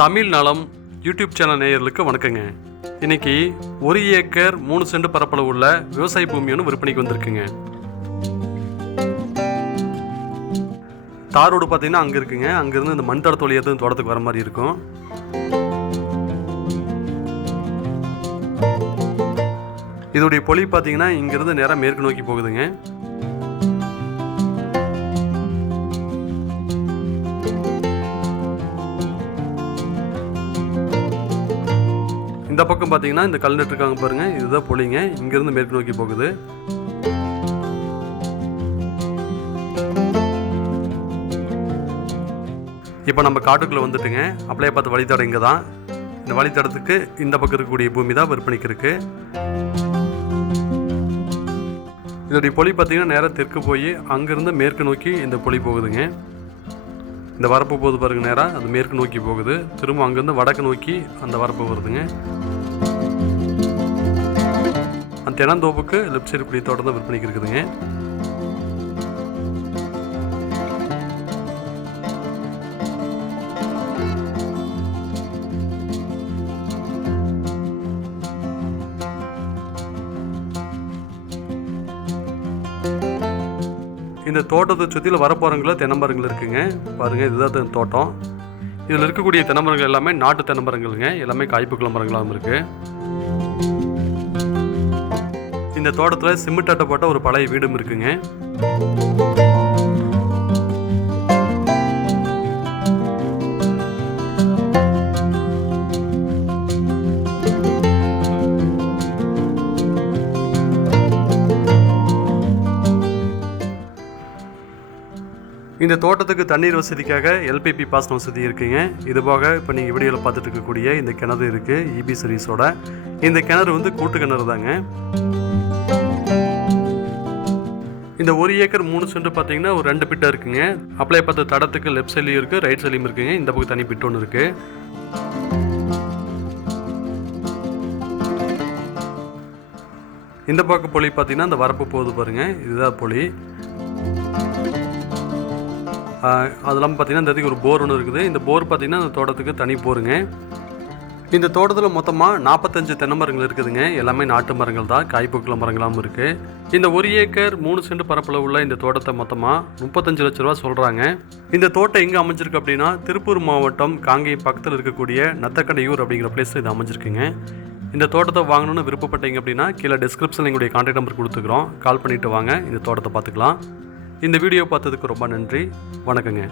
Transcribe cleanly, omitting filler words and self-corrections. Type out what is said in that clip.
தமிழ் நலம் YouTube channel நேயர்களுக்கு வணக்கங்க. இன்னைக்கு 1 ஏக்கர் 3 சென்ட் பரப்பளவு உள்ள விவசாய பூமி ஒன்று விற்பனைக்கு வந்திருக்குங்க. தார் ரோடு பார்த்தீங்கன்னா அங்கே இருக்குங்க. அங்கேருந்து இந்த மண் தடத்து வழியாக தான் தோட்டத்துக்கு வர மாதிரி இருக்கும். இதோடைய பொலி பார்த்தீங்கன்னா இங்கேருந்து நேராக மேற்கு நோக்கி போகுதுங்க. இந்த பக்கம் பார்த்தீங்கன்னா இந்த கல் நட்டுருக்காங்க பாருங்க, இதுதான் பொலிங்க. இங்கேருந்து மேற்கு நோக்கி போகுது. இப்போ நம்ம காட்டுக்குள்ளே வந்துட்டுங்க. அப்படியே பார்த்து வழித்தடம் இங்கே தான். இந்த வழித்தடத்துக்கு இந்த பக்கம் இருக்கக்கூடிய பூமி தான் விற்பனைக்கு இருக்கு. இதோடைய பொலி பார்த்தீங்கன்னா நேராக தெற்கு போய் அங்கேருந்து மேற்கு நோக்கி இந்த பொலி போகுதுங்க. இந்த வரப்பு போகுது பாருங்க, நேராக அது மேற்கு நோக்கி போகுது. திரும்ப அங்கேருந்து வடக்கு நோக்கி அந்த வரப்பு வருதுங்க. அந்த தென்னந்தோப்புக்கு லெஃப்ட் சைடு இப்படி தோட்டம் தான் விற்பனைக்கு இருக்குதுங்க. இந்த தோட்டத்தை சுற்றியில் வரப்போறங்கள தென்னமரங்கள் இருக்குங்க. பாருங்கள், இதுதான் தோட்டம். இதில் இருக்கக்கூடிய தென்னமரங்கள் எல்லாமே நாட்டு தென்னமரங்கள்ங்க. எல்லாமே காய்ப்புக்குள்ள மரங்களாகவும் இருக்குது. இந்த தோட்டத்தில் சிமெண்ட் அட்டை போட்ட ஒரு பழைய வீடும் இருக்குங்க. இந்த தோட்டத்துக்கு தண்ணீர் வசதிக்காக எல்பிபி பாசன வசதி இருக்குங்க. இது போக இப்போ நீங்கள் வீடியோவில் பார்த்துட்டு இருக்கக்கூடிய இந்த கிணறு இருக்குது, இபி சர்வீஸோட. இந்த கிணறு வந்து கூட்டு கிணறு தாங்க. இந்த 1 ஏக்கர் 3 சென்ட் பார்த்தீங்கன்னா ஒரு 2 பிட்டா இருக்குங்க. அப்படியே பார்த்து தடத்துக்கு லெஃப்ட் சைட்லையும் இருக்குது, ரைட் சைட்லையும் இருக்குங்க. இந்த பக்கம் தனி பிட் ஒன்று இருக்குது. இந்த பக்கம் பொலி பார்த்தீங்கன்னா இந்த வரப்பு போகுது பாருங்கள், இதுதான் பொலி. அதெல்லாம் பார்த்தீங்கன்னா இந்த இடத்துக்கு ஒரு போர் ஒன்று இருக்குது. இந்த போர் பார்த்தீங்கன்னா இந்த தோட்டத்துக்கு தனி போருங்க. இந்த தோட்டத்தில் மொத்தமாக 45 தென்னமரங்கள் இருக்குதுங்க. எல்லாமே நாட்டு மரங்கள் தான், காய்ப்புக்குள்ள மரங்களாகவும் இருக்குது. இந்த 1 ஏக்கர் 3 சென்ட் பரப்பளவு உள்ள இந்த தோட்டத்தை மொத்தமாக 35 லட்ச ரூபா சொல்கிறாங்க. இந்த தோட்டம் எங்கே அமைஞ்சிருக்கு அப்படின்னா திருப்பூர் மாவட்டம் காங்கேயம் பக்கத்தில் இருக்கக்கூடிய நத்தக்கடையூர் அப்படிங்கிற பிளேஸ் இது அமைஞ்சிருக்குங்க. இந்த தோட்டத்தை வாங்கணும்னு விருப்பப்பட்டீங்க அப்படின்னா கீழே டிஸ்கிரிப்ஷனில் எங்களுடைய கான்டாக்ட் நம்பர் கொடுத்துக்கிறோம். கால் பண்ணிவிட்டு வாங்க, இந்த தோட்டத்தை பார்த்துக்கலாம். இந்த வீடியோ பார்த்ததுக்கு ரொம்ப நன்றி. வணக்கங்க.